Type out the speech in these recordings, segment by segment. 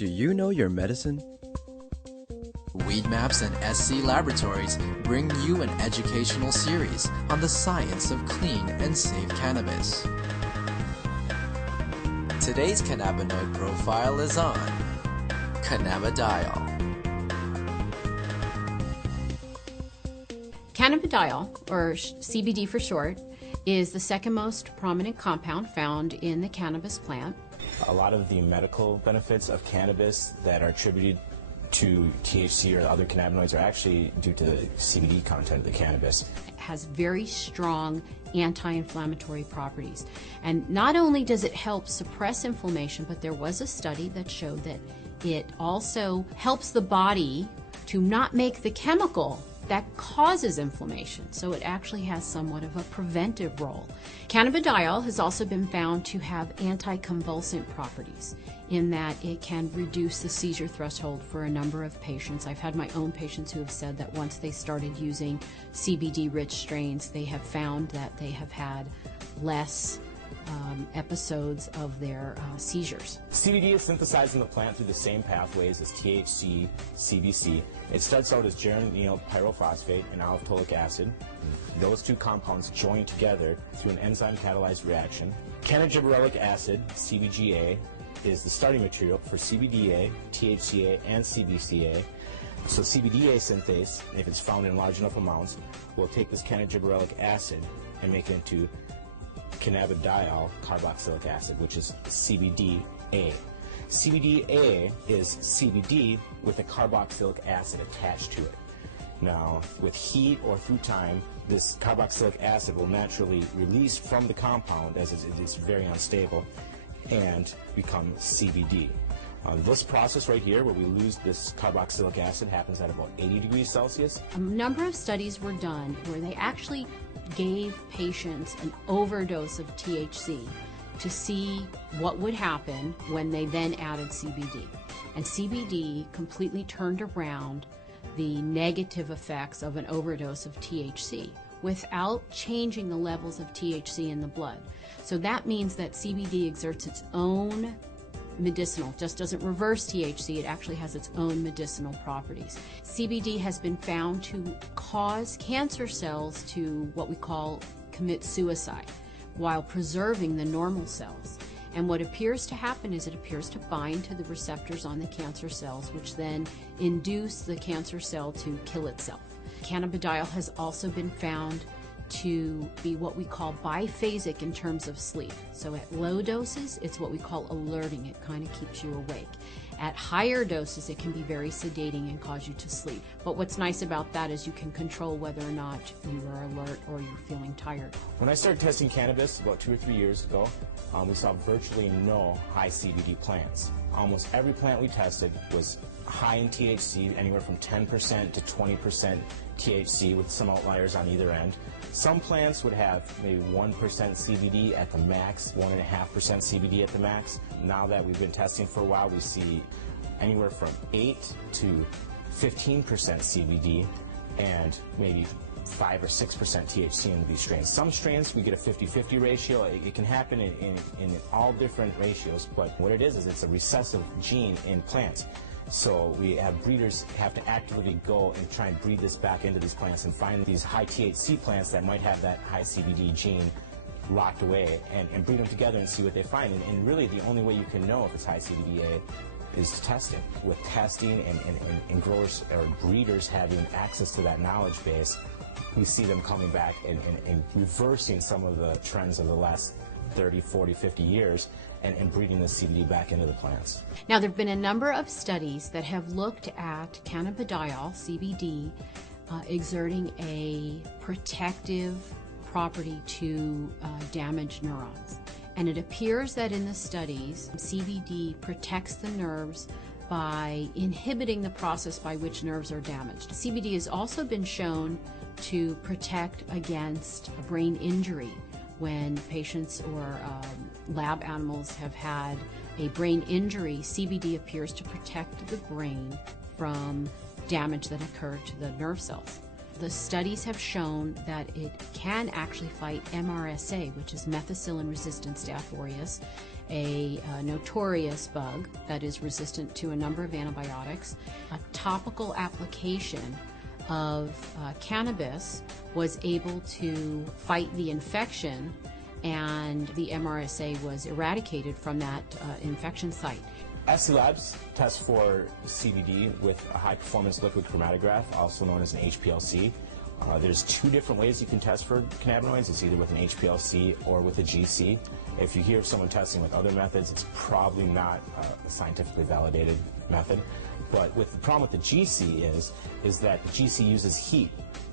Do you know your medicine? Weed Maps and SC Laboratories bring you an educational series on the science of clean and safe cannabis. Today's cannabinoid profile is on Cannabidiol. Cannabidiol, or CBD for short, is the second most prominent compound found in the cannabis plant. A lot of the medical benefits of cannabis that are attributed to THC or other cannabinoids are actually due to the CBD content of the cannabis. It has very strong anti-inflammatory properties. And not only does it help suppress inflammation, but there was a study that showed that it also helps the body to not make the chemical that causes inflammation. So it actually has somewhat of a preventive role. Cannabidiol has also been found to have anticonvulsant properties in that it can reduce the seizure threshold for a number of patients. I've had my own patients who have said that once they started using CBD-rich strains, they have found that they have had less episodes of their seizures. CBD is synthesized in the plant through the same pathways as THC, CBC. It starts out as geranyl pyrophosphate and alpha-tolic acid. Those two compounds join together through an enzyme-catalyzed reaction. Cannabidiolic acid, CBGA, is the starting material for CBDA, THCA, and CBCA. So CBDA synthase, if it's found in large enough amounts, will take this cannabidiolic acid and make it into cannabidiol carboxylic acid, which is CBDA. CBDA is CBD with a carboxylic acid attached to it. Now, with heat or through time, this carboxylic acid will naturally release from the compound, as it is very unstable, and become CBD. This process right here, where we lose this carboxylic acid, happens at about 80 degrees Celsius. A number of studies were done where they actually gave patients an overdose of THC to see what would happen when they then added CBD. And CBD completely turned around the negative effects of an overdose of THC without changing the levels of THC in the blood. So that means that CBD exerts its own medicinal, just doesn't reverse THC, it actually has its own medicinal properties. CBD has been found to cause cancer cells to what we call commit suicide while preserving the normal cells. And what appears to happen is it appears to bind to the receptors on the cancer cells, which then induce the cancer cell to kill itself. Cannabidiol has also been found to be what we call biphasic in terms of sleep. So at low doses, it's what we call alerting. It kind of keeps you awake. At higher doses, it can be very sedating and cause you to sleep. But what's nice about that is you can control whether or not you are alert or you're feeling tired. When I started testing cannabis about 2 or 3 years ago, we saw virtually no high CBD plants. Almost every plant we tested was high in THC, anywhere from 10% to 20% THC, with some outliers on either end. Some plants would have maybe 1% CBD at the max, 1.5% CBD at the max. Now that we've been testing for a while, we see anywhere from 8 to 15% CBD and maybe 5 or 6% THC in these strains. Some strains we get a 50-50 ratio. It can happen in all different ratios, but what it is it's a recessive gene in plants. So we have breeders have to actively go and try and breed this back into these plants and find these high THC plants that might have that high CBD gene locked away and breed them together and see what they find. And really the only way you can know if it's high CBDA is to test it. With testing and growers or breeders having access to that knowledge base, we see them coming back and reversing some of the trends of the last 30, 40, 50 years and breeding the CBD back into the plants. Now, there have been a number of studies that have looked at cannabidiol, CBD, exerting a protective property to damaged neurons. And it appears that in the studies, CBD protects the nerves by inhibiting the process by which nerves are damaged. CBD has also been shown to protect against a brain injury when patients or lab animals have had a brain injury. CBD appears to protect the brain from damage that occurred to the nerve cells. The studies have shown that it can actually fight MRSA, which is methicillin-resistant Staph aureus, a notorious bug that is resistant to a number of antibiotics. A topical application of cannabis was able to fight the infection, and the MRSA was eradicated from that infection site. SC Labs tests for CBD with a high-performance liquid chromatograph, also known as an HPLC. There's two different ways you can test for cannabinoids. It's either with an HPLC or with a GC. If you hear of someone testing with other methods, it's probably not a scientifically validated method. But the problem with the GC is that the GC uses heat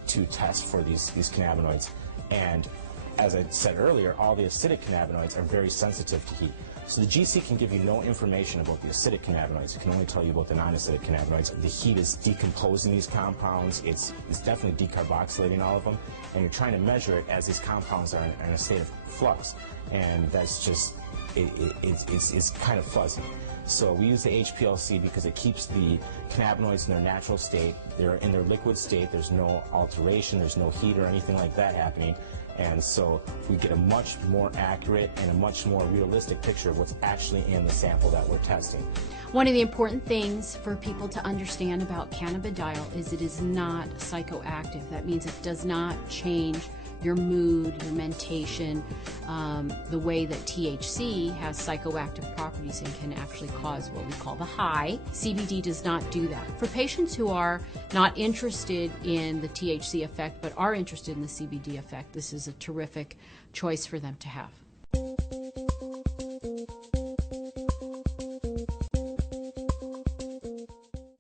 to test for these cannabinoids. And as I said earlier, all the acidic cannabinoids are very sensitive to heat. So the GC can give you no information about the acidic cannabinoids. It can only tell you about the non-acidic cannabinoids. The heat is decomposing these compounds. It's definitely decarboxylating all of them. And you're trying to measure it as these compounds are in a state of flux. And that's just, it's kind of fuzzy. So we use the HPLC because it keeps the cannabinoids in their natural state. They're in their liquid state. There's no alteration. There's no heat or anything like that happening. And so we get a much more accurate and a much more realistic picture of what's actually in the sample that we're testing. One of the important things for people to understand about cannabidiol is it is not psychoactive. That means it does not change your mood, your mentation, the way that THC has psychoactive properties and can actually cause what we call the high. CBD does not do that. For patients who are not interested in the THC effect but are interested in the CBD effect, this is a terrific choice for them to have.